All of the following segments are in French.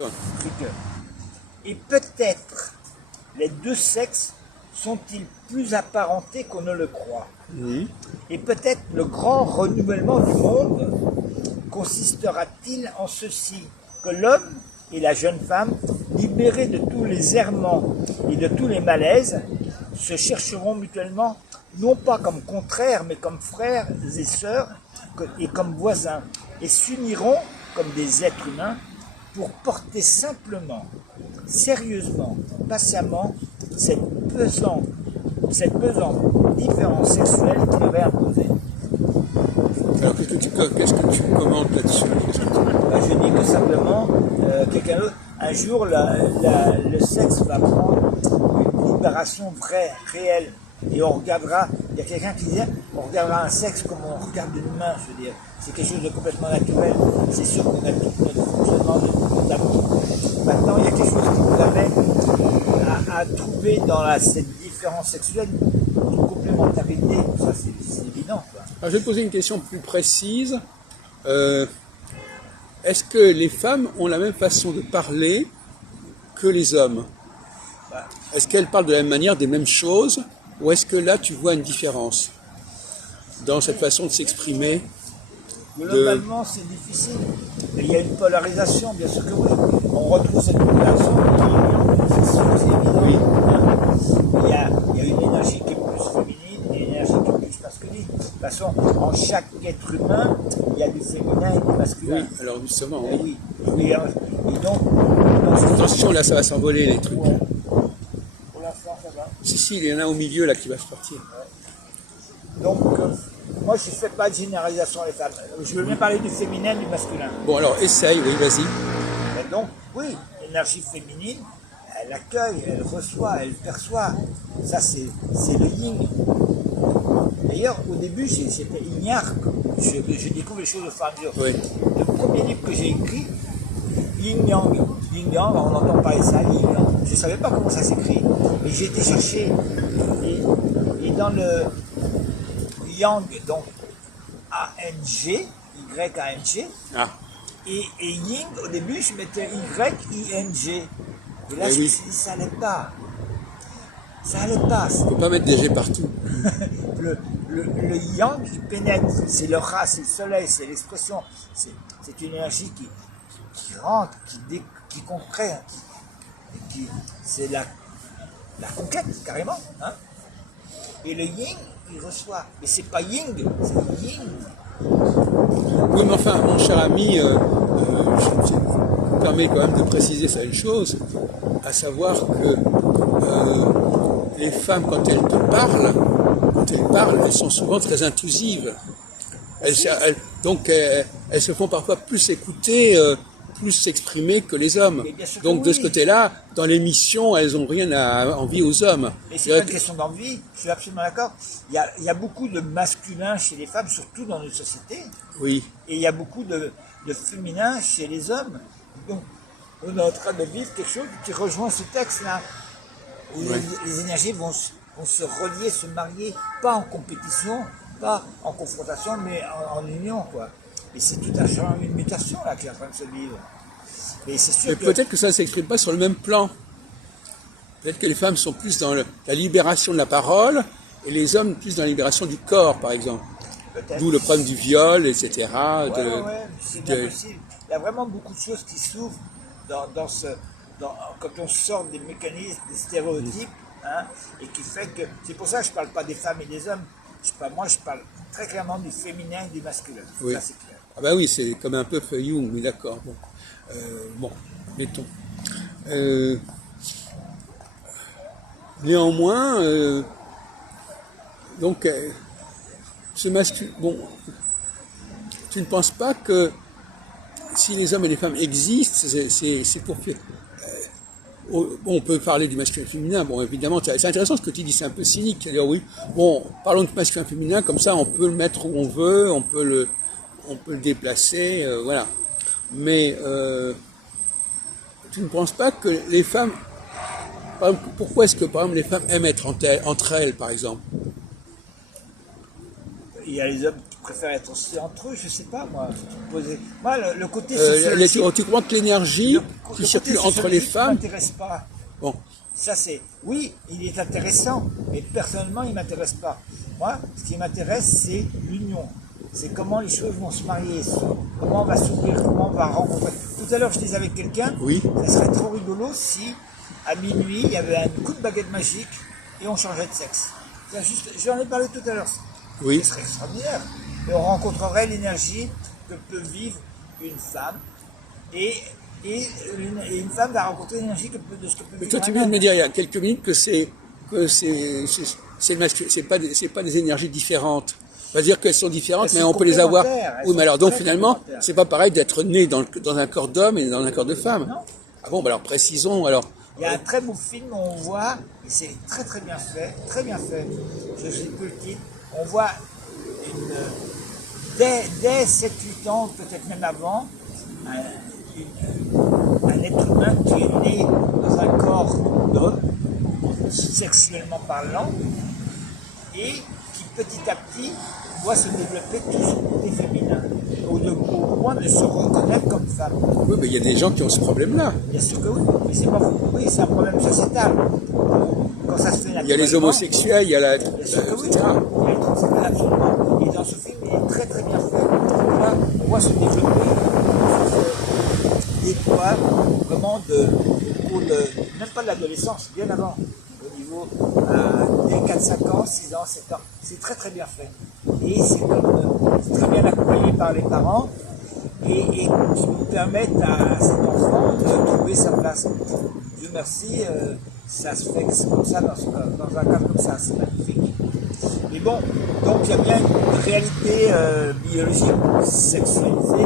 C'est que, et peut-être les deux sexes sont-ils plus apparentés qu'on ne le croit. Oui. Et peut-être le grand renouvellement du monde consistera-t-il en ceci, que l'homme et la jeune femme, libérés de tous les errements et de tous les malaises, se chercheront mutuellement, non pas comme contraires, mais comme frères et sœurs, et comme voisins, et s'uniront comme des êtres humains pour porter simplement, sérieusement, patiemment, cette pesante différence sexuelle qui leur est imposée. Alors qu'est-ce que tu commentes là-dessus? Je dis que simplement, quelqu'un d'autre, un jour, le sexe va prendre une libération vraie, réelle. Et on regardera, il y a quelqu'un qui disait, on regardera un sexe comme on regarde une main, je veux dire. C'est quelque chose de complètement naturel. C'est sûr qu'on a tout notre fonctionnement d'amour. Maintenant, il y a quelque chose qui nous amène à trouver dans cette différence sexuelle une complémentarité. Ça, c'est évident, quoi. Alors, je vais te poser une question plus précise. Est-ce que les femmes ont la même façon de parler que les hommes? Est-ce qu'elles parlent de la même manière, des mêmes choses? Ou est-ce que là, tu vois une différence dans cette façon de s'exprimer? Globalement, c'est difficile. Il y a une polarisation, bien sûr que oui. On retrouve cette polarisation, c'est sûr, c'est évident. Oui. Il y a une énergie qui est plus féminine et une énergie qui est plus masculine. De toute façon, en chaque être humain, il y a du féminin et du masculin. Oui, alors justement, oui. Oui. Et donc, Attention, là, ça va s'envoler les trucs. ouais. Pour l'instant, ça va. Si, il y en a au milieu là qui va sortir. Donc, moi, je ne fais pas de généralisation des femmes. Je veux bien parler du féminin et du masculin. Bon, alors, essaye, oui, vas-y. Et donc, oui, l'énergie féminine, elle accueille, elle reçoit, elle perçoit. Ça, c'est le yin. D'ailleurs, au début, j'étais ignare. Je découvre les choses au fur et à mesure. Oui. Le premier livre que j'ai écrit, Yin-Yang. Yin-Yang, on entend parler de ça, Yin-Yang. Je ne savais pas comment ça s'écrit. Et j'ai été chercher. Et dans le Yang, donc A-N-G, Y-A-N-G, Ah, et Ying, au début, je mettais Y-I-N-G. Et là, Eh je me oui. suis dit, ça n'allait pas. Ça n'allait pas. faut pas mettre des G partout. Le yang, il pénètre. C'est le ra, c'est le soleil, c'est l'expression. C'est une énergie qui rentre, qui concrète. C'est la conquête, carrément. Hein. Et le yin, il reçoit. Mais c'est pas ying, c'est yin. Oui, mais enfin, mon cher ami, je me permets quand même de préciser ça une chose, à savoir que les femmes, quand elles te parlent, elles sont souvent très intrusives. Donc, elles se font parfois plus écouter, plus s'exprimer que les hommes. Donc, de ce côté-là, dans l'émission, elles n'ont rien à envier aux hommes. Et c'est pas une question d'envie, je suis absolument d'accord. Il y a beaucoup de masculin chez les femmes, surtout dans notre société. Oui. Et il y a beaucoup de féminin chez les hommes. Donc, on est en train de vivre quelque chose qui rejoint ce texte-là, où les énergies vont se relier, se marier, pas en compétition, pas en confrontation, mais en union, quoi. Et c'est tout un genre, une mutation là qui est en train de se vivre. Et c'est sûr Mais peut-être que ça ne s'exprime pas sur le même plan. Peut-être que les femmes sont plus dans la libération de la parole et les hommes plus dans la libération du corps, par exemple. D'où le problème du viol, etc. C'est bien possible. Il y a vraiment beaucoup de choses qui s'ouvrent quand on sort des mécanismes, des stéréotypes, hein, et qui fait que... C'est pour ça que je ne parle pas des femmes et des hommes. Moi, je parle très clairement du féminin et du masculin. Oui. Ça, c'est clair. Ah ben oui, c'est comme un peu Jung, mais d'accord. Bon, mettons. Néanmoins, donc, ce masculin... Bon, tu ne penses pas que si les hommes et les femmes existent, c'est pour faire... Bon, on peut parler du masculin féminin, bon évidemment, c'est intéressant ce que tu dis, c'est un peu cynique, c'est-à-dire oui, bon, parlons du masculin féminin, comme ça on peut le mettre où on veut, on peut le déplacer, voilà. Mais tu ne penses pas que les femmes, par exemple, pourquoi est-ce que par exemple les femmes aiment être entre elles, par exemple? Il y a les hommes qui préfèrent être aussi entre eux, je sais pas moi. Moi, le côté sociologique, tu crois que l'énergie qui circule entre les femmes... m'intéresse pas. Bon, Ça c'est, oui, il est intéressant, mais personnellement il m'intéresse pas. Moi, ce qui m'intéresse, c'est l'union. C'est comment les choses vont se marier, comment on va s'ouvrir, comment on va rencontrer. Tout à l'heure, je disais avec quelqu'un, oui. ça serait trop rigolo si, à minuit, il y avait un coup de baguette magique et on changeait de sexe. J'en ai parlé tout à l'heure. Oui. Ce serait extraordinaire. Et on rencontrerait l'énergie que peut vivre une femme et une femme va rencontrer l'énergie de ce que peut vivre. Mais toi, tu un viens de homme. me dire il y a quelques minutes que c'est pas des énergies différentes. On va dire qu'elles sont différentes, Elles mais sont on peut les avoir. complémentaires, elles Oui, mais sont alors donc très finalement, complémentaires. c'est pas pareil d'être né dans un corps d'homme et dans un corps de femme. Non. Ah bon, bah alors précisons. Alors, Il y a un très beau film où on voit, et c'est très très bien fait, je sais plus le titre, on voit dès 7-8 ans, peut-être même avant, un être humain qui est né dans un corps d'homme, sexuellement parlant, et qui petit à petit voit se développer tout son côté féminin, au point de se reconnaître comme femme. oui, mais il y a des gens qui ont ce problème-là. Bien sûr que oui, mais c'est pas oui, c'est un problème sociétal. Quand ça se fait naturellement. Il y a les homosexuels, il y a la, Bien sûr que oui, etc. absolument. Et dans ce film, il est très très bien fait. Là, on voit se développer des toits vraiment au cours même pas de l'adolescence, bien avant. Au niveau des 4-5 ans, 6 ans, 7 ans. C'est très très bien fait. Et c'est très bien accompagné par les parents et qui nous permettent à cet enfant de trouver sa place. Dieu merci, ça se fait comme ça dans un cadre comme ça, c'est magnifique. Mais bon, donc il y a bien une réalité biologique sexualisée,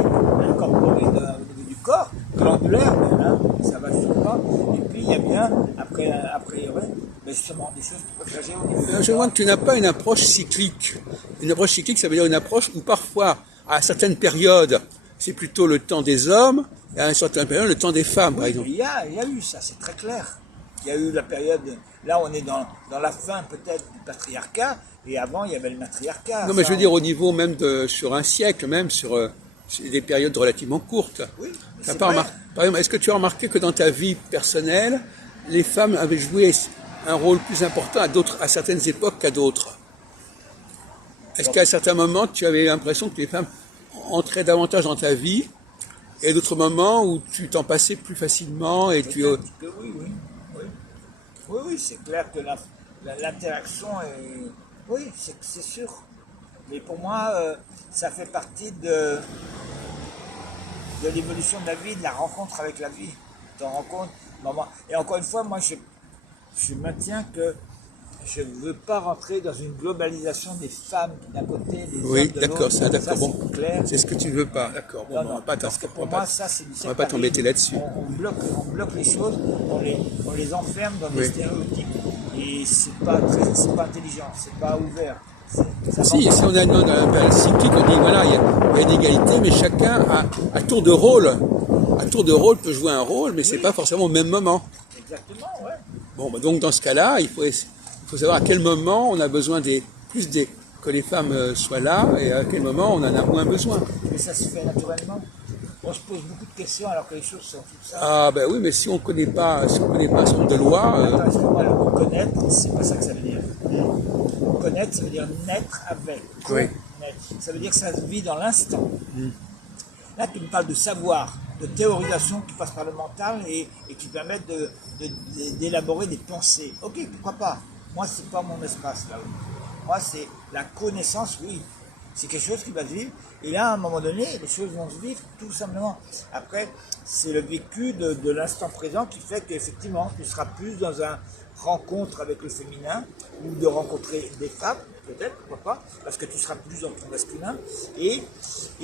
incorporée au niveau du corps, glandulaire même, hein, ça va sûrement. Et puis il y a bien, après justement des choses qui peuvent agir au niveau du Je vois corps. que tu n'as pas une approche cyclique. Une approche cyclique, ça veut dire une approche où parfois, à certaines périodes, c'est plutôt le temps des hommes, et à une certaine période, le temps des femmes, par Oui, exemple. il y a eu ça, c'est très clair. Il y a eu la période, là on est dans la fin peut-être du patriarcat, et avant il y avait le matriarcat. Non, mais Ça, je veux dire au niveau même sur un siècle, même sur des périodes relativement courtes. Oui, T'as c'est pas vrai. par exemple, est-ce que tu as remarqué que dans ta vie personnelle, les femmes avaient joué un rôle plus important à certaines époques qu'à d'autres? Est-ce qu'à certains moments, tu avais l'impression que les femmes entraient davantage dans ta vie, et d'autres moments où tu t'en passais plus facilement et tu... Peut-être que oui. Oui, c'est clair que l'interaction est... Oui, c'est sûr. Mais pour moi, ça fait partie de l'évolution de la vie, de la rencontre avec la vie. Tu rencontres, maman. Et encore une fois, moi, je maintiens que je ne veux pas rentrer dans une globalisation des femmes d'un côté, des Oui, hommes de l'autre. d'accord, ça, d'accord, bon. C'est clair. C'est ce que tu ne veux pas, d'accord. Bon, Non, on non, va pas parce que pour on va moi, pas- ça, c'est du on va pas t'embêter là-dessus. On bloque les choses, on les enferme dans des Oui. stéréotypes. Et c'est pas intelligent, c'est pas ouvert. Ça Si manque- on a une période cyclique, on dit voilà, il y a une égalité, mais chacun a tour de rôle. À tour de rôle peut jouer un rôle, mais c'est Oui. pas forcément au même moment. Exactement, ouais. Bon, bah donc dans ce cas-là, il faut savoir à quel moment on a besoin que les femmes soient là et à quel moment on en a moins besoin. Mais ça se fait naturellement. On se pose beaucoup de questions alors que les choses sont toutes ça. Ah ben oui, mais si on connaît pas un certain nombre de lois, Attends, excuse-moi, le mot connaître, c'est pas ça que ça veut dire. Connaître, ça veut dire naître avec. Oui. Naître. Ça veut dire que ça se vit dans l'instant. Là, tu me parles de savoir, de théorisation qui passe par le mental et qui permettent d'élaborer des pensées. Ok, pourquoi pas. Moi, c'est pas mon espace là. Moi, c'est la connaissance, oui. C'est quelque chose qui va se vivre. Et là, à un moment donné, les choses vont se vivre tout simplement. Après, c'est le vécu de l'instant présent qui fait qu'effectivement, tu seras plus dans une rencontre avec le féminin ou de rencontrer des femmes, peut-être, pourquoi pas, parce que tu seras plus dans ton masculin. Et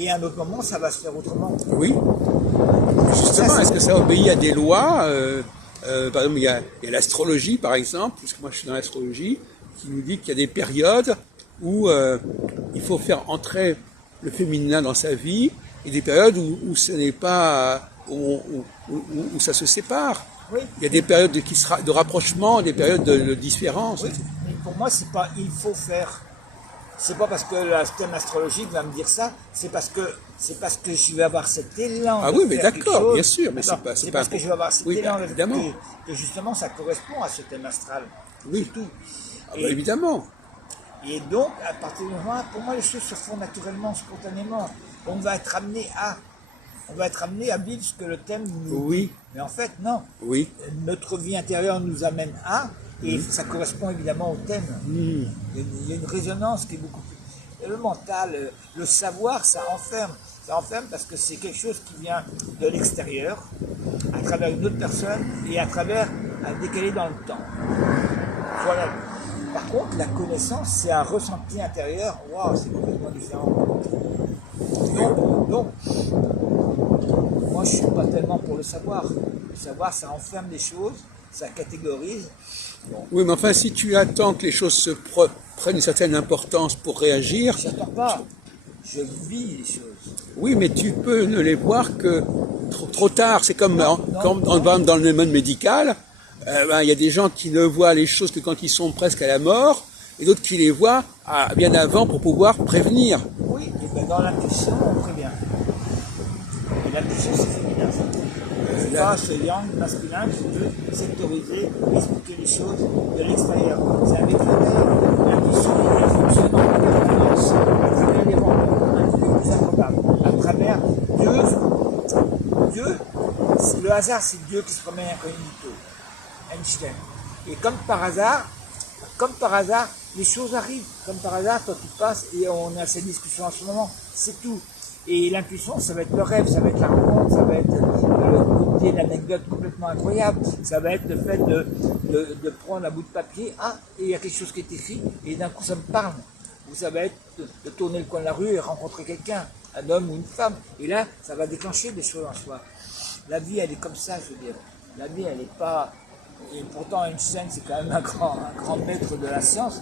à un autre moment, ça va se faire autrement. oui. Justement, est-ce que ça obéit à des lois par exemple, il y a l'astrologie, par exemple, puisque moi je suis dans l'astrologie, qui nous dit qu'il y a des périodes où il faut faire entrer le féminin dans sa vie, et des périodes où ce n'est pas, où ça se sépare. Oui. Il y a des périodes de rapprochement, des périodes de différence. Oui, mais pour moi, c'est pas il faut faire. c'est pas parce que le thème astrologique va me dire ça, c'est parce que je vais avoir cet élan. Ah de oui, mais faire quelque d'accord, chose. bien sûr, mais D'accord, c'est parce pas. que je vais avoir cet Oui, élan bah, évidemment. que justement ça correspond à ce thème astral. Oui. C'est tout. Ah bah, évidemment. Et donc, à partir du moment, pour moi, les choses se font naturellement, spontanément. On va être amené à vivre ce que le thème nous Oui. dit. Mais en fait, non. Oui. Notre vie intérieure nous amène à, et ça correspond évidemment au thème. Il y a une résonance qui est beaucoup plus... Le mental, le savoir, ça enferme. Ça enferme parce que c'est quelque chose qui vient de l'extérieur, à travers une autre personne, et à travers un décalé dans le temps. Voilà. Par contre, la connaissance, c'est un ressenti intérieur. Waouh, c'est complètement différent. Donc, moi, je ne suis pas tellement pour le savoir. Le savoir, ça enferme des choses, ça catégorise. Bon. Oui, mais enfin, si tu attends que les choses prennent une certaine importance pour réagir, Je n'attends pas. Je vis les choses. oui, mais tu peux ne les voir que trop tard. C'est comme quand on va dans le domaine médical. Il y a des gens qui ne voient les choses que quand ils sont presque à la mort, et d'autres qui les voient bien avant pour pouvoir prévenir. Oui, et bien dans l'intuition, on prévient. Et l'intuition, c'est féminin, ça. C'est pas ce yang masculin qui peut sectoriser, expliquer les choses de l'extérieur. C'est avec l'intérieur. L'intuition, elle fonctionne en permanence, à travers les rencontres les plus improbables, à travers Dieu, le hasard, c'est Dieu qui se promène incognito. Einstein. Et comme par hasard, les choses arrivent. Comme par hasard, toi tu passes et on a cette discussion en ce moment, c'est tout. Et l'intuition, ça va être le rêve, ça va être la rencontre, ça va être une anecdote complètement incroyable, ça va être le fait de prendre un bout de papier, et il y a quelque chose qui est écrit, et d'un coup ça me parle. Ou ça va être de tourner le coin de la rue et rencontrer quelqu'un, un homme ou une femme. Et là, ça va déclencher des choses en soi. La vie, elle est comme ça, je veux dire. La vie, elle n'est pas... Et pourtant, Einstein, c'est quand même un grand maître de la science.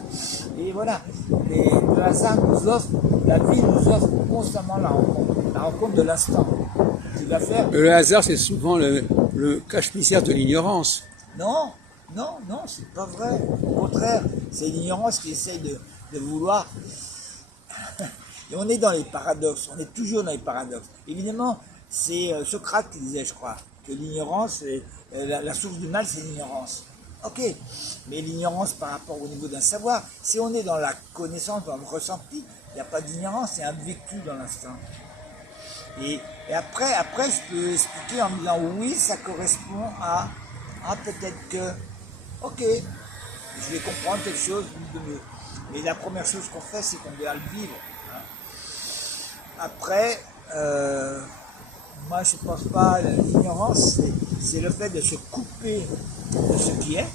Et voilà. Et le hasard nous offre, la vie nous offre constamment la rencontre de l'instant. Tu vas faire. Le hasard, c'est souvent le cache-misère de l'ignorance. Non, c'est pas vrai. Au contraire, c'est l'ignorance qui essaye de vouloir. Et on est dans les paradoxes. On est toujours dans les paradoxes. Évidemment, c'est Socrate qui disait, je crois, que l'ignorance, la source du mal, c'est l'ignorance. Ok, mais l'ignorance par rapport au niveau d'un savoir, si on est dans la connaissance, dans le ressenti, il n'y a pas d'ignorance, c'est un vécu dans l'instant. Et après, je peux expliquer en me disant, oui, ça correspond à peut-être que, ok, je vais comprendre quelque chose de mieux. Mais la première chose qu'on fait, c'est qu'on doit le vivre. Hein. Après, moi, je ne pense pas, l'ignorance, c'est le fait de se couper de ce qui est,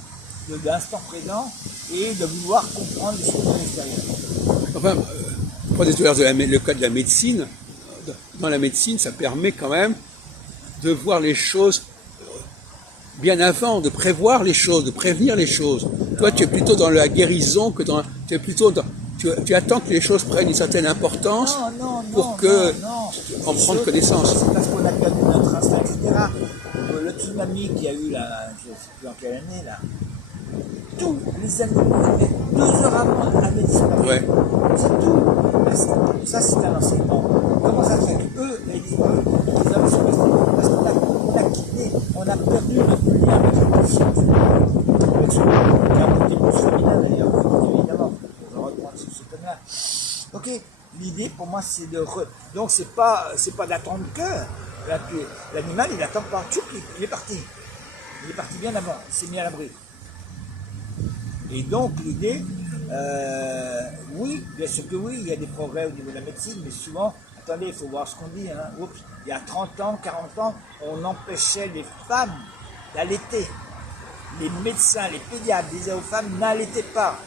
de l'instant présent, et de vouloir comprendre les choses de l'extérieur. Enfin, prenez tout à l'heure le cas de la médecine. Dans la médecine, ça permet quand même de voir les choses bien avant, de prévoir les choses, de prévenir les choses. Toi, tu es plutôt dans la guérison que dans... Tu es plutôt dans... Tu attends que les choses prennent une certaine importance pour en prendre connaissance. C'est parce qu'on a perdu notre instinct, etc. Le tsunami qu'il y a eu là, je ne sais plus en quelle année, là, tous les animaux avaient 2 heures avant avaient disparu. Ouais. C'est tout. Ça, c'est un enseignement. Comment ça se fait qu'eux avaient disparu, les hommes sont restés? Parce qu'on a quitté, on a perdu notre lien avec la conscience. Avec ce qui a un côté plus féminin d'ailleurs, évidemment. On va reprendre sur ce thème-là. Ok, l'idée pour moi c'est de... Donc c'est pas d'attendre que l'animal il attend pas. Tchoup, il est parti. Il est parti bien avant, il s'est mis à l'abri. Et donc l'idée, oui, bien sûr que oui, il y a des progrès au niveau de la médecine, mais souvent, attendez, il faut voir ce qu'on dit, hein. Oups, il y a 30 ans, 40 ans, on empêchait les femmes d'allaiter. Les médecins, les pédiatres disaient aux femmes, n'allaitez pas.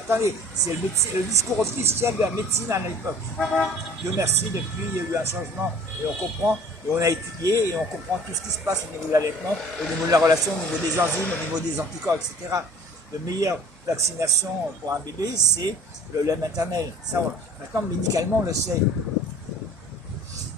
Attendez, c'est le discours officiel de la médecine à l'époque. Dieu merci, depuis il y a eu un changement et on comprend, et on a étudié et on comprend tout ce qui se passe au niveau de l'allaitement, au niveau de la relation, au niveau des enzymes, au niveau des anticorps, etc. La meilleure vaccination pour un bébé, c'est le lait maternel. Ça, maintenant, médicalement, on le sait.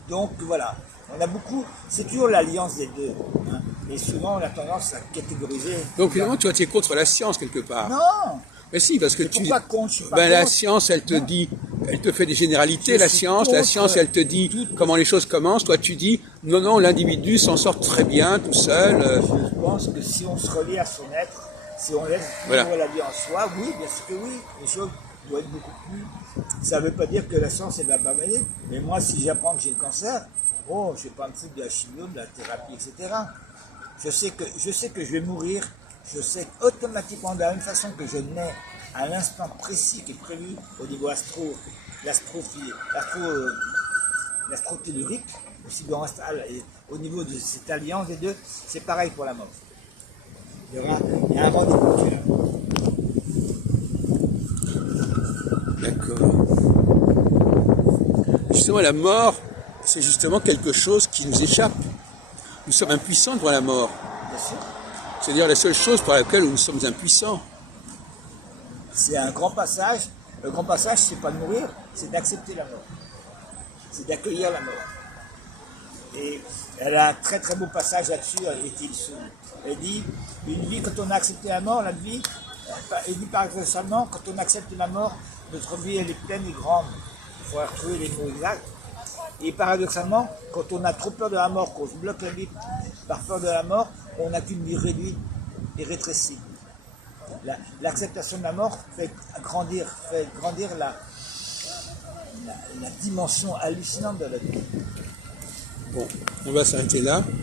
Donc voilà, on a beaucoup, c'est toujours l'alliance des deux. Hein. Et souvent, on a tendance à catégoriser. Donc finalement, tu es contre la science quelque part. Non, Mais si, parce que Je suis pas contre, je suis pas ben, la contre. science, elle te dit, elle te fait des généralités, Je la suis science, contre elle te dit tout. comment les choses commencent. Toi, tu dis, non, non, l'individu s'en sort très bien, tout seul. Je pense que si on se relie à son être, si on laisse Voilà. vivre la vie en soi, oui, bien sûr que oui, les choses doivent être beaucoup plus. Ça ne veut pas dire que la science elle va pas m'aider, mais moi, si j'apprends que j'ai le cancer, oh, je ne vais pas me foutre de la chimio, de la thérapie, etc. Je sais que je vais mourir, je sais automatiquement de la même façon que je nais à l'instant précis qui est prévu au niveau l'astrotellurique, aussi bien au niveau de cette alliance des deux, c'est pareil pour la mort. Il y a un rendez-vous qui est là. D'accord. Justement, la mort, c'est justement quelque chose qui nous échappe. Nous sommes impuissants devant la mort. Bien sûr. C'est-à-dire la seule chose par laquelle nous sommes impuissants. C'est un grand passage. Le grand passage, c'est pas de mourir, c'est d'accepter la mort. C'est d'accueillir la mort. Et elle a un très très beau passage là-dessus, est-il soumis. Elle dit, une vie, quand on a accepté la mort, la vie, elle dit paradoxalement, quand on accepte la mort, notre vie elle est pleine et grande. Il faut retrouver les mots exacts. Et paradoxalement, quand on a trop peur de la mort, qu'on se bloque la vie par peur de la mort, on n'a qu'une vie réduite et rétrécie. L'acceptation de la mort fait grandir la dimension hallucinante de la vie. Bon, on va s'arrêter là.